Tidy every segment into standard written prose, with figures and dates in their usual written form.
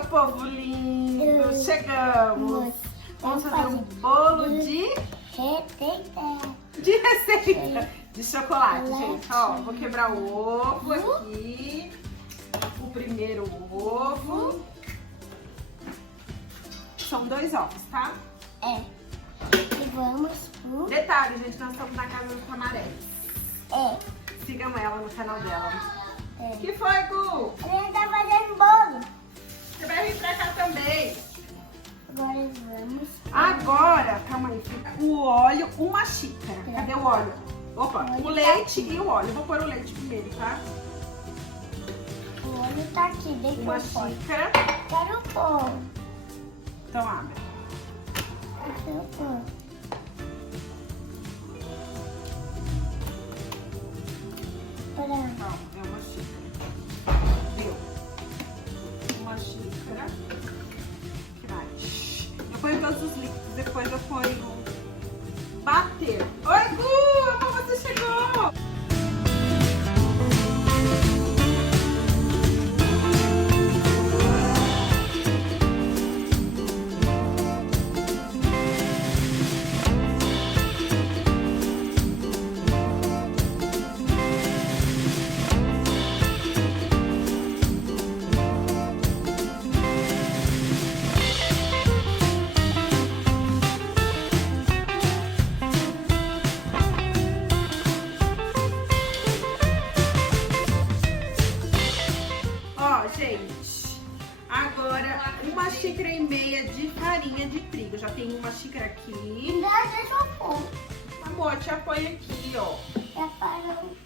meu povo lindo! Chegamos! Vamos fazer um bolo de receita de chocolate, gente. Ó, vou quebrar o ovo aqui. O primeiro ovo. São 2 ovos, tá? É. E vamos pro... Detalhe, gente, nós estamos na casa do Camaré. É. Sigam ela no canal dela. É. Que foi, Gu? A gente tá fazendo bolo. Você vai vir pra cá também. Agora vamos... Agora, calma aí, o óleo, uma xícara. Cadê o óleo? Opa, o leite e o óleo. Eu vou pôr o leite primeiro, tá? O óleo tá aqui, deixa Uma eu pôr. xícara. Quero pôr. Então abre. Deixa eu pôr. Pronto. Não, é uma xícara. Viu? Uma xícara. O que mais? Eu ponho todos os líquidos, depois eu ponho bater. Oi, Gu! Como você chegou? Gente, agora 1,5 xícaras de farinha de trigo. Já tem 1 xícara aqui. Deixa eu pôr. Amor, te apoio aqui, ó. Já parou.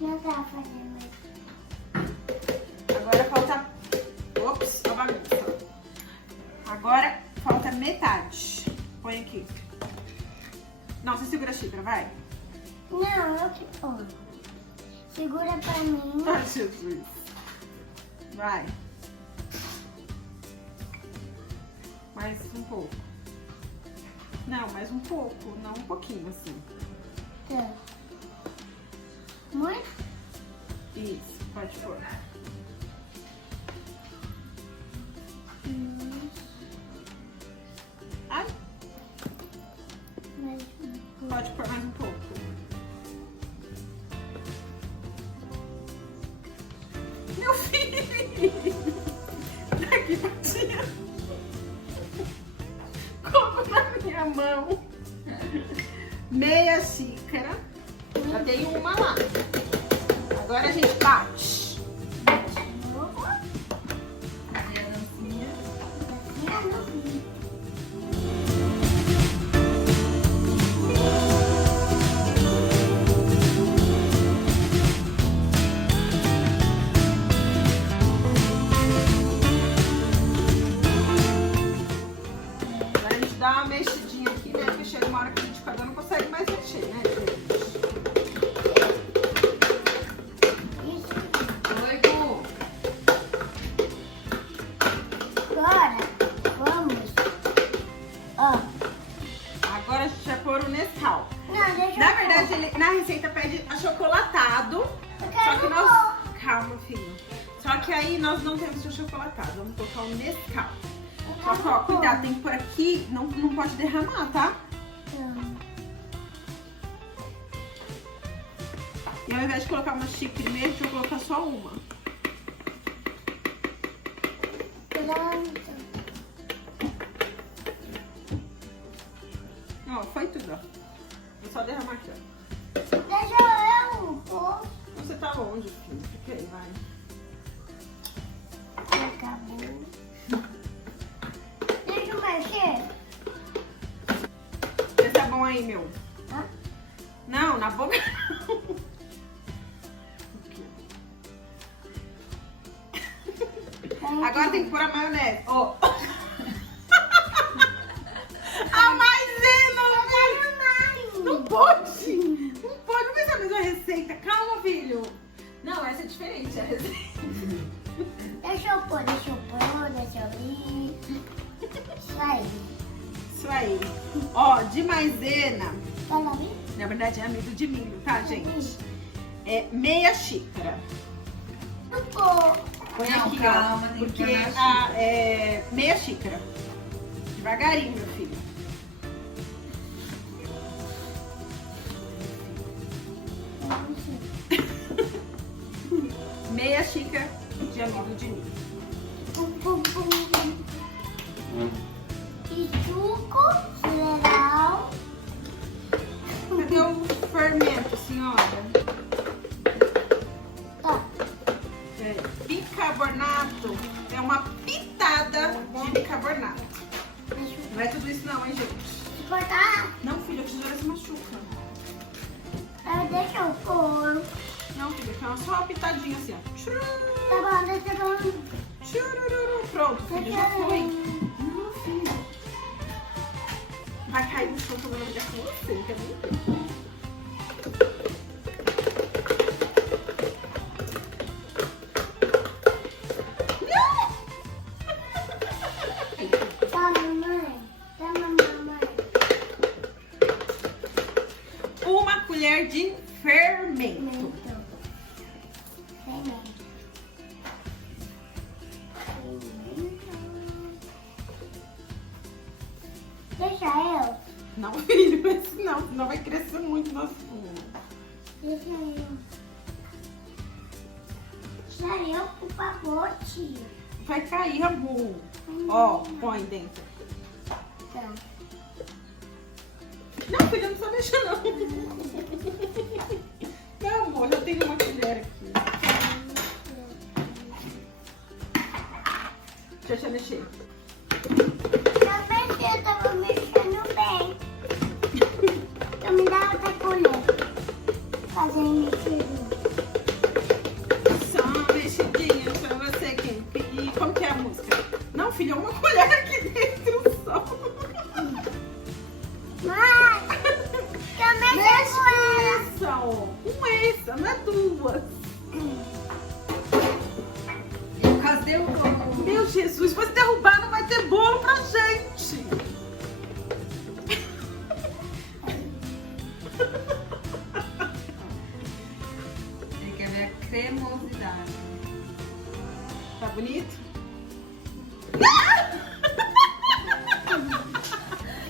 Não tá fazendo isso. Agora falta... Ops, a bagunça. Agora falta metade. Põe aqui. Não, você segura a xícara, vai. Não, eu que pôr. Segura pra mim. Ai, Jesus. Vai. Mais um pouco. Não, mais um pouco. Não, um pouquinho, assim. Tá. Muito? Isso, pode pôr. Ai, Mais um pouco. pode pôr mais um pouco. Meu filho! Daqui, patinha. Como na minha mão. Meia xícara. Já tem uma lá. Agora a gente bate. De novo. Cadê a dancinha? Agora a gente dá uma mexidinha aqui, né? Porque chega uma hora que a gente cada não consegue mais mexer, né, gente? Oi, Gu. Agora, vamos. Ó. Agora a gente vai pôr o Nescau. Não, deixa Na eu verdade, ele, na receita pede achocolatado. pôr. Eu Só que quero nós... pôr. Calma, filho. Só que aí nós não temos o achocolatado. Vamos colocar o Nescau. Eu Só que, ó, quero pôr. cuidado, tem que pôr aqui. Não pode derramar, tá? Não. E ao invés de colocar uma xícara e meia, a gente vai colocar só uma. Pronto. Ó, foi tudo, ó. Vou só derramar aqui, ó. Deixa eu pôr. Você tá longe, filho. Fica aí, vai. Acabou. Deixa eu mexer. Vê se é bom aí, meu. Hã? Não, na boca não. Agora tem que pôr a maionese. Ó. A maisena, filho. Não pode. Não pode. Não fez a mesma receita. Calma, filho. Não, essa é diferente, a receita. Deixa eu pôr, deixa eu ir. Isso aí. Isso aí. Ó, de maisena. Fala aí. Na verdade é amido de milho, tá, gente? É meia xícara. Eu pôr. Põe Não, aqui, calma, ó. tem que Porque pôr na é meia xícara. Devagarinho, meu filho. Meia xícara de amido de milho. E suco, geral. Cadê o fermento, senhora? Tá. Bicarbonato é uma pitada de bicarbonato. Não é tudo isso não, hein, gente? Se cortar, Não, filha, a tesoura se machuca. deixa eu pôr. Não, filha, é só uma pitadinha assim, ó. Tchururu, Tá bom, deixa eu pôr. tchururu. Pronto, filha, já foi. Não, filha. Vai cair no chão que eu vou ligar com você, não quer nem ver. Tá, mamãe. Tá, mamãe. Uma colher de fermento. Deixa eu. Não, filho, mas não vai crescer muito nosso fundo. Deixa eu. Deixa eu, por favor, tio. Vai cair, amor. Ó, põe dentro. Tá. Não, filha, não precisa mexer, não. Não, amor, já tenho uma colher aqui. Deixa eu mexer. Eu pensei, eu tava mexendo bem. Então me dá outra colher. Fazendo mexidinho. Só uma mexidinha pra você, quem? E como que é a música? Não, filha, uma colher aqui dentro só. Mãe, eu mexi com ela. Com essa, não é duas. Cadê o bolo? Meu Jesus, se você derrubar, não vai ter bolo pra gente. Ele quer ver a cremosidade. Tá bonito?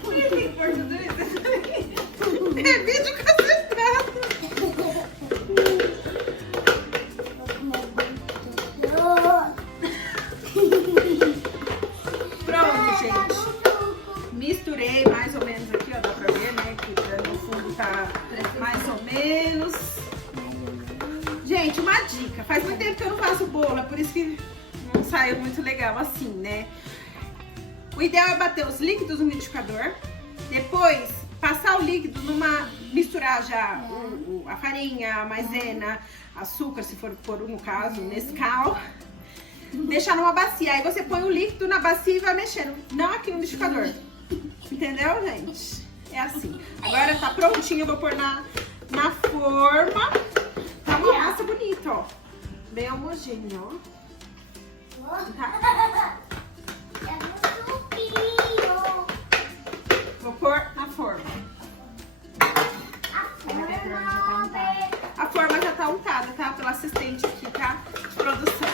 Por que tem que pôr tudo isso? É vídeo cacetado. Pronto, gente. Misturei mais ou menos aqui, ó. Dá pra ver, né? Que no fundo tá mais ou menos. Gente, uma dica. Faz muito tempo que eu não faço bolo, é por isso que não saiu muito legal assim, né? O ideal é bater os líquidos no liquidificador. Depois, passar o líquido misturar já a farinha, a maisena, açúcar, se for pôr no caso, Nescau. Deixar numa bacia. Aí você põe o líquido na bacia e vai mexendo. Não aqui no liquidificador. Entendeu, gente? É assim. Agora tá prontinho, eu vou pôr na forma. Tá uma massa bonita, ó. Bem homogênea, ó. Tá? Vou pôr na forma. A forma já tá untada, tá? Pela assistente aqui, tá? De produção.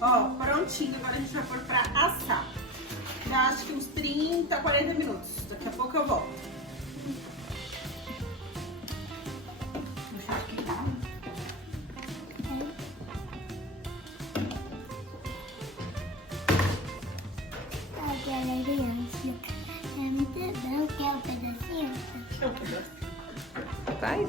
Ó, prontinho, agora a gente vai pôr pra assar. Já acho que uns 30, 40 minutos. Daqui a pouco eu volto. Deixa aqui, tá? Faz.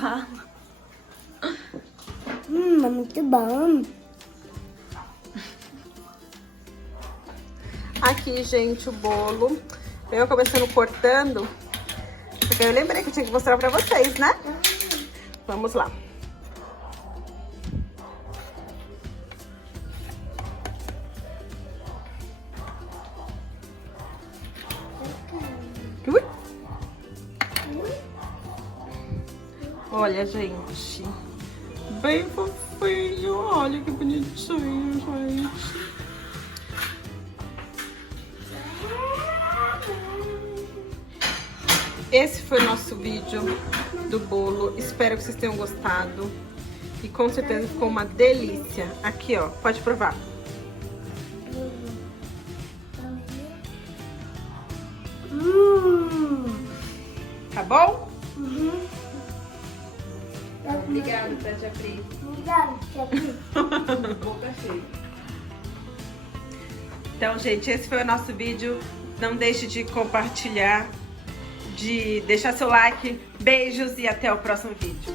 Fala. É muito bom. Aqui, gente, o bolo. Eu começando cortando, porque eu lembrei que eu tinha que mostrar pra vocês, né? Vamos lá. Ui. Olha, gente. Bem fofinho. Olha que bonitinho, gente. Esse foi o nosso vídeo do bolo. Espero que vocês tenham gostado. E com certeza ficou uma delícia. Aqui, ó. Pode provar. Tá bom? Obrigada, Tia Pri. Obrigada, Tia Pri. Boca cheia. Então, gente, esse foi o nosso vídeo. Não deixe de compartilhar, de deixar seu like. Beijos e até o próximo vídeo.